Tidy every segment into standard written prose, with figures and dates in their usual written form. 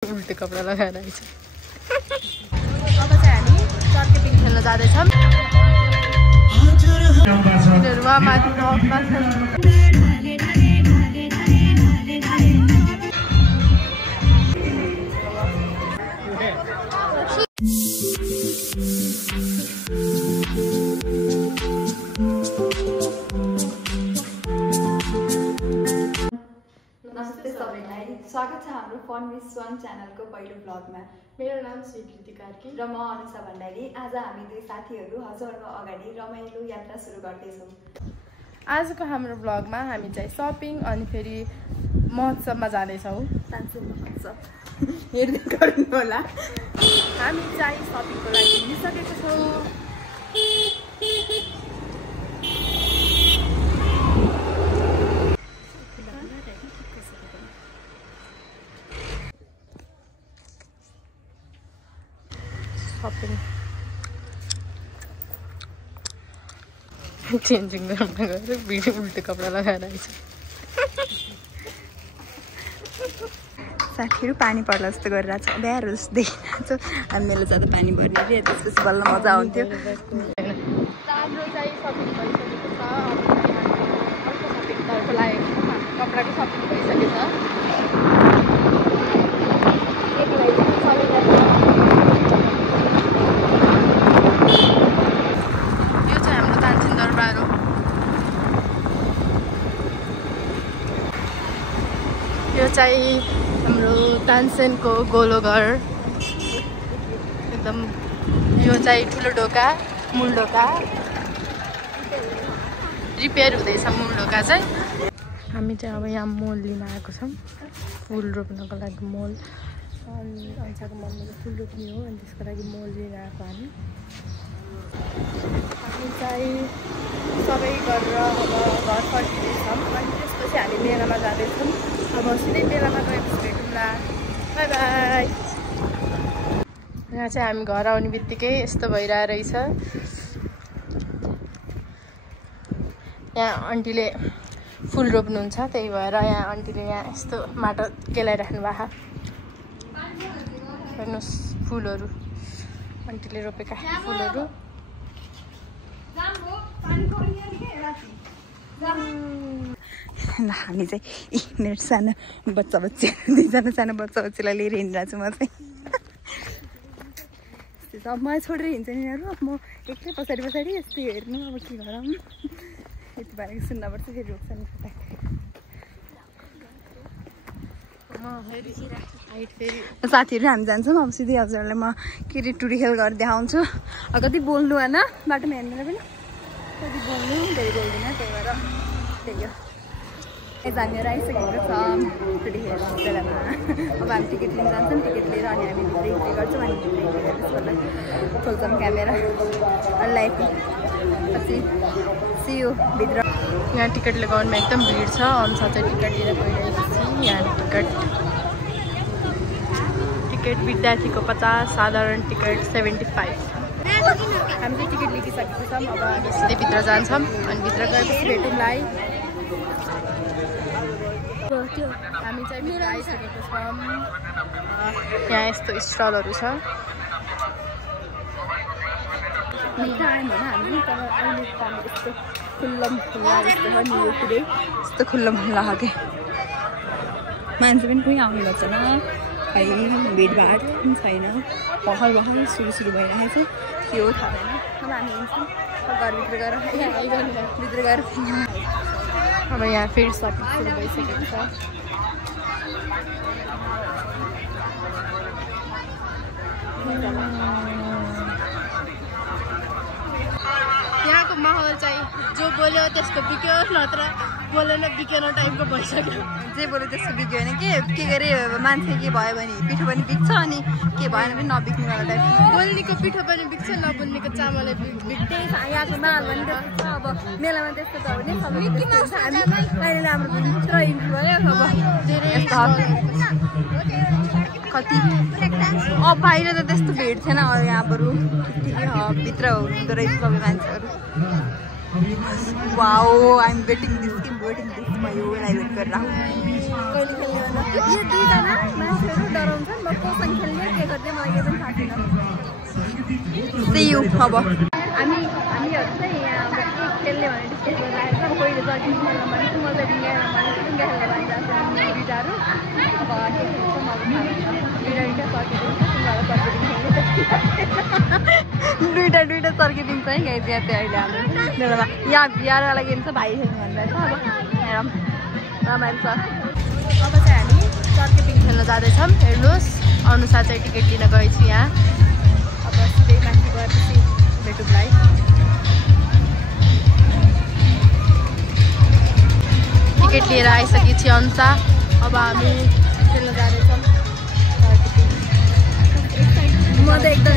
उल्टे कपडा लगाएर आइछ। अब चाहिँ हामी चर्के पिङ खेल्न जाँदैछौँ। यिनीहरू वहाँ माथि टपमा छन्। नमस्ते सबैलाई, स्वागत छ हाम्रो फन विथ स्वान च्यानलको पहिलो ब्लगमा। मेरो नाम स्वीकृति कार्की र म अनुषा भण्डारी। आज हामी दुई साथीहरू हजुरहरुको अगाडि रमाइलो यात्रा सुरु गर्दैछौँ। आजको हाम्रो ब्लगमा हामी चाहिँ सपिङ अनि फेरि महोत्सवमा जाँदैछौँ। तानसेन महोत्सव हेर्दै गर्नु होला। हामी चाहिँ सपिङको लागि हिँडिसकेका छौँ। सपिङ चेन्जिङ गर्न गएर भिडियो उल्टे कपडा लगाएर आइछ। साथीहरू पानी पर्ला जस्तो गरिरहेको छ, बिहार जस्तो देखिरहेको छ। हामीलाई जाँदा पानी भर्ने रे, त्यसपछि बल्ल मजा आउँथ्यो। हाम्रो चाहिँ सपिङ भइसकेको छ। अर्को सपिङतर्फ लागेको छौँ। हाम्रो कपडाको सपिङ भइसकेको छ। यो चाहिँ हाम्रो तानसेन दरबार हो। यो चाहिँ हाम्रो तानसेनको गोलो घर। एकदम यो चाहिँ ठुलो ढोका, मूल ढोका रिपेयर हुँदैछ। मूल ढोका चाहिँ हामी चाहिँ अब यहाँ मल लिन आएको छौँ। फुल रोप्नको लागि मल, अनि अनुसाको मलमा चाहिँ फुल रोप्ने हो, अनि त्यसको लागि मल लिन आएको हामी चाहिँ सबै गरेर अब घर फर्किँदैछौँ। अनि त्यसपछि हामी मेलामा जाँदैछौँ। अब सिधै मेलामा गएपछि भेटौँला। By by. यहाँ चाहिँ हामी घर आउने बित्तिकै यस्तो भइरहेको रहेछ। यहाँ आन्टीले फुल रोप्नुहुन्छ, त्यही भएर यहाँ आन्टीले यहाँ यस्तो माटो केलाइराख्नु भएको। हेर्नुहोस् फुलहरू, आन्टीले रोपेका फुलहरू। हामी चाहिँ मेरो सानो बच्चा दुईजना सानो बच्चालाई लिएर हिँडिरहेको छु। म चाहिँ अब मलाई छोडेर हिँड्छ नि यिनीहरू। म एक्लै पछाडि यस्तो हेर्नु, अब के गरौँ। यति भएर सुन्नुपर्छ, फेरि रोक्छ नि। साथीहरू हामी जान्छौँ। अब सिधै हजुरहरूलाई म के टुरी खेल गरेर देखाउँछु। कति बोल्नु होइन, बाटोमा हेर्दैन पनि कति बोल्नु, धेरै बोल्दिनँ। त्यही भएर त्यही हो। जानेर आइसकेको छ टुरी खेल बेलामा। अब हामी टिकट लिन जान्छौँ। टिकट लिएर अनि हामी भित्र इन्ट्री गर्छौँ। अनि भित्र इन्ट्री गरेर त्यसबाट खोल्छौँ क्यामेरा लाइभ। पछि सी यू भित्र। यहाँ टिकट लगाउनुमा एकदम भिड छ। अनुसार चाहिँ टिकट लिएर गइरहेपछि यहाँ टिकट विद्यार्थीको 50, साधारण टिकट 75। हामी चाहिँ टिकट लिइसकेको छौँ। अब हामी सिधै भित्र जान्छौँ। अनि भित्र गएपछि भेटौँला है। हामी चाहिँ भित्र आइसकेको छौँ। यहाँ यस्तो स्टलहरू छ। भित्र आयौँ भने हामी तर अहिले यस्तो खुल्ला जस्तो छ नि। यो पुरै यस्तो खुल्ला खालको मान्छे पनि कोही आउनु भएको छैन। खै भिडभाड पनि छैन। भर्खर सुरु भइरहेको छ। के हो थाहा छैन। अब हामी हिँड्छौँ घरभित्र गएर भित्र गएर। अब यहाँ फेरि सपिङ सुरु भइसकेको छ। यहाँको माहौल चाहिँ जो बोल्यो त्यसको बिक्यो, नत्र बोलेन बिकेन टाइपको भइसक्यो। जे बोल्यो त्यसको बिक्यो होइन। के गरे मान्छे के भयो भने पिठो पनि बिक्छ, अनि के भएन पनि नबिक्ने वाला टाइप। बोल्नेको पिठो पनि बिक्छ, नबोल्नेको चामलै बिक्छ। यहाँको माल पनि त्यस्तो छ। अब मेलामा त्यस्तो त हो नि। अहिले हाम्रो भित्र इन्ट्री भयो। अब धेरै कति बाहिर त त्यस्तो भेट थिएन। यहाँ बरु भित्र हुँदो रहेछ सबै मान्छेहरू। Wow, I'm waiting this. म यो वेट गरेर कहिले खेल्ने भनेर यो दुईजना मान्छेहरू डराउँछन् म कोसँग खेल्ने के गर्ने मलाई केही पनि थाहा छैन See you अब हामीहरू चाहिँ यहाँ अब खेल्ने भने डिस्कस गरेर आएको छ कोहीले जर्किङ खेल्न मान्छ म चाहिँ ढुङ्गा खेल्न मान्छ ढुङ्गा खेल्न मान्छ दुईटाहरू अब के खेल्छौँ अब दुईटा सर्किटिङ चाहिँ गाइज यहाँ चाहिँ अहिले हाम्रो मेरोमा यहाँ बिहारवाला गेम छ भाइ खेल्नु भनिरहेछ अब हेरौँ रमाइलो छ अब चाहिँ हामी सर्किटिङ खेल्न जाँदैछौँ हेर्नुहोस् अनुसार चाहिँ टिकट लिन गएछु यहाँ अब सिधै माथि गएपछि भेटौँलाई टिकट लिएर आइसकेपछि अनुसा अब हामी खेल्न जाँदैछौँ म त एकदम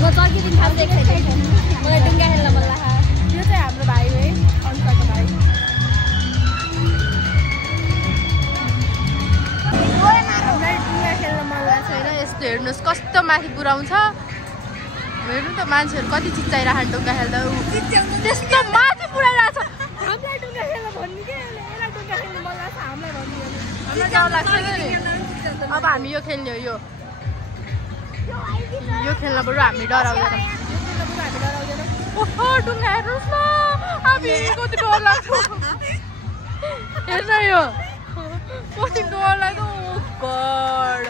म सर्किटिङ खास एक्साइटेड छु मलाई ढुङ्गा खेल्न मन लाग्छ यो चाहिँ हाम्रो भाइ हो है अनुसाको भाइ हामीलाई ढुङ्गा खेल्न मन लाग्छ होइन यस्तो हेर्नुहोस् कस्तो माथि पुऱ्याउँछ हेर्नु त मान्छेहरू कति चिच्चाइरहेको ढुङ्गा खेल्दा त्यस्तो माथि पुऱ्याइरहेको छ हामीलाई ढुङ्गा खेल्न भन्नु के यसलाई ढुङ्गा खेल्न मन लाग्छ हामीलाई भन्नु हामीलाई डर लाग्छ नि अब हामी यो खेल्ने हो यो खेल्न बरु हामी डराउँदैन ओहो ढुङ्गा हेर्नुहोस् न हामी कति डर लाग्छ हेर्न यो कति डर लाग्यो गड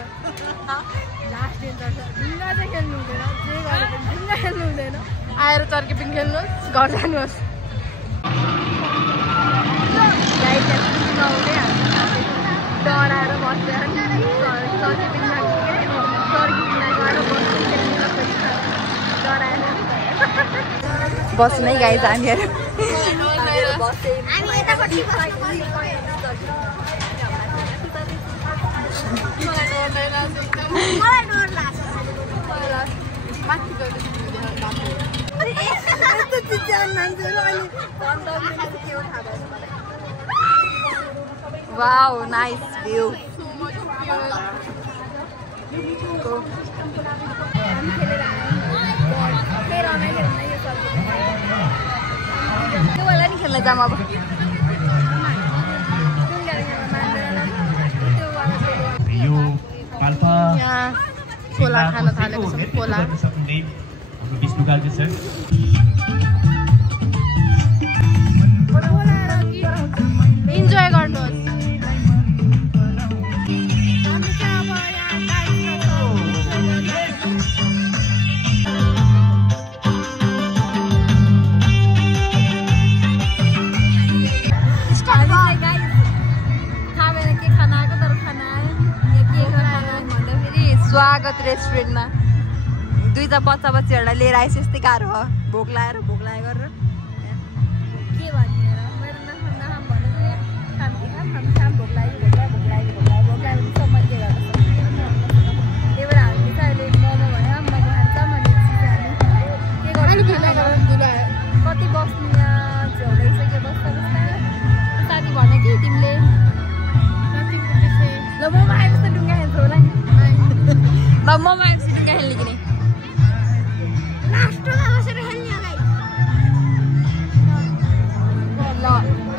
लास्ट डेन्जर छ ढुङ्गा चाहिँ खेल्नु हुँदैन जे गरे पनि ढुङ्गा खेल्नु हुँदैन आएर सर्किपिङ खेल्नुहोस् घर जानुहोस् डराएर बस्छ सर्किपिङ बस नै गाई हामीहरू वाउ नाइस भ्यू त्यो नि खेल्न जाऊँ अब यहाँ खोला खान थालेको छ खोला इन्जोय गर्नुहोस् स्वागत रेस्टुरेन्टमा दुईटा बच्चा बच्चीहरूलाई लिएर आइस यस्तै गाह्रो हो भोक लाएर गरेर के भन्ने मेरो नखाम भनेर खाम भोक लाग्यो सम्म के गर्छ त्यही भएर हामीले चाहिँ अहिले मोमो भयो मोमो खान्छौँ अनि के गर्छ कति बस्नु यहाँ झोलाइसक्यो बस्दा साथी भने कि तिमीले ल मोमो आएपछि त ढुङ्गा खेल्छौ होला नि मोमो आएपछि ढुङ्गा खेल्ने कि ल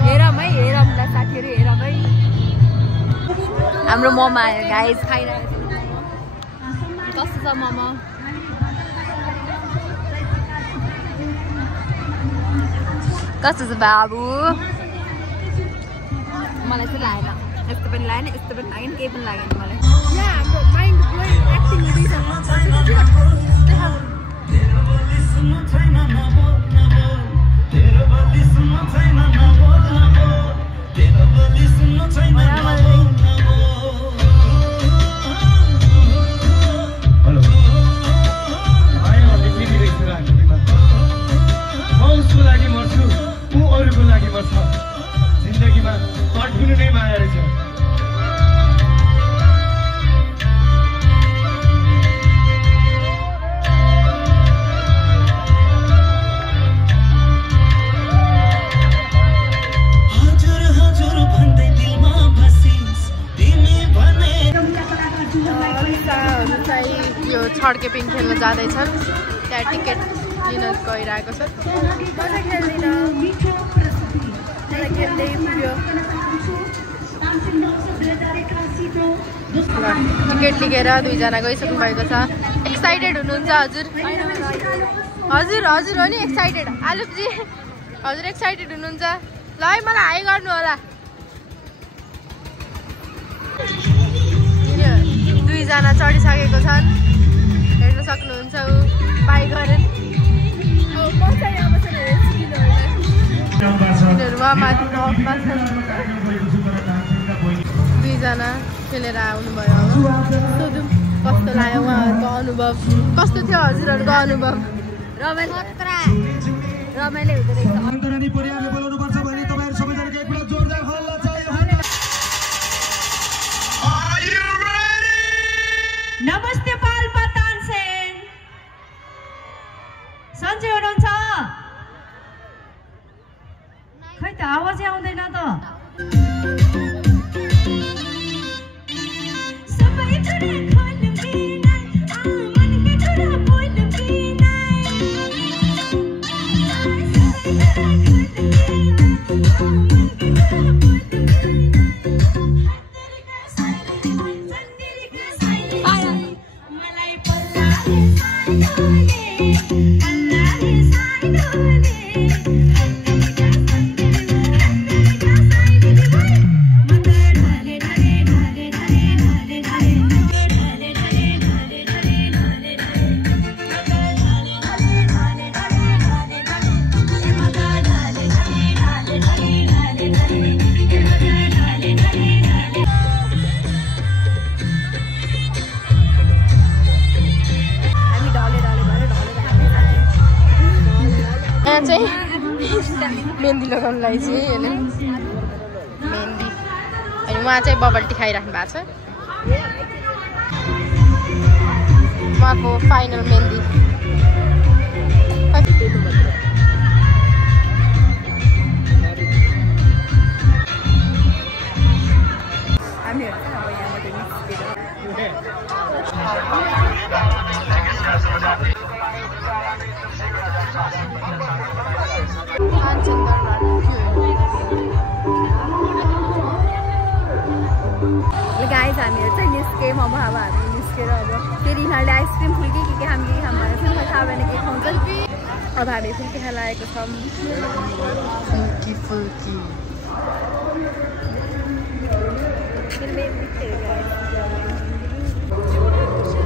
हेरौँ है हेरौँ ल साथीहरू हेरौँ है हाम्रो मोमो आयो गाइस खाइरहेको छ कस्तो छ मोमो कस्तो छ बाबु मलाई चाहिँ लागेन यस्तो पनि लागेन यस्तो पनि लागेन केही पनि लागेन मलाई यहाँ हाम्रो माइन्ड ब्लोइङ एक्टिङ हुँदैछ जिन्दगीमा कठिनु नै माया रहेछ छड्केपिङ खेल्न जाँदैछन् त्यहाँ टिकट लिन गइरहेको छ टिकट लिएर दुईजना गइसक्नु भएको छ एक्साइटेड हुनुहुन्छ हजुर हजुर हजुर हो नि एक्साइटेड आलुपजी हजुर एक्साइटेड हुनुहुन्छ ल है मलाई हाई गर्नु होला दुईजना चढिसकेको छन् हेर्न सक्नुहुन्छ ऊ बाइक गरेर दुईजना खेलेर आउनुभयो अब सोधौँ कस्तो लाग्यो उहाँहरूको अनुभव कस्तो थियो हजुरहरूको अनुभव रमाइलो हुँदो नमस्ते पाल्पा तानसेन सन्चै हुनुहुन्छ खै त आवाजै आउँदैन त मेहन्दी लगाउनुलाई चाहिँ यसले मेहन्दी अनि उहाँ चाहिँ बबल टी खाइराख्नु भएको छ उहाँको फाइनल मेहन्दी गाइस हामीहरू चाहिँ निस्क्यौँ अब हामी निस्केर अब फेरि यिनीहरूले आइसक्रिम फुल्की के हामीले खाएर चाहिँ थाहा भएन के खाउँछ अब हामी फुल्की खान लागेको छौँ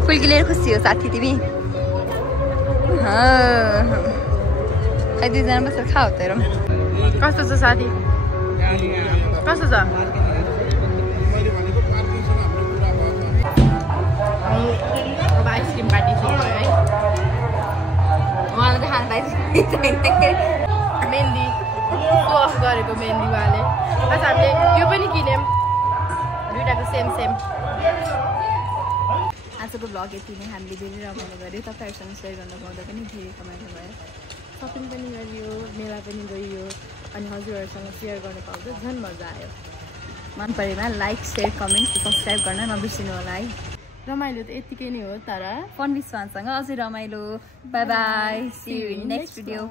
फुल्की लिएर खुसी हो साथी तिमी दुईजना बसेर खाऊ त हेरौँ कस्तो छ साथी कस्तो छ अब आइसक्रिम काटिसक्यो है उहाँलाई त खान पाइसक्यो मेहन्दी अफ गरेको मेहन्दी उहाँले बस हामीले यो पनि किन्यौँ दुइटाको सेम आजको भ्लग यति नै हामीले धेरै रमाइलो गऱ्यौँ तपाईँहरूसँग सेयर गर्न पाउँदा पनि धेरै रमाइलो भयो सपिङ पनि गरियो मेला पनि गइयो अनि हजुरहरूसँग सेयर गर्न पाउँदा झन् मजा आयो मन परेमा लाइक सेयर कमेन्ट सब्सक्राइब गर्न नबिर्सिनु होला है रमाइलो त यतिकै नै हो तर फन विश्वाससँग अझै रमाइलो bye bye see you in next video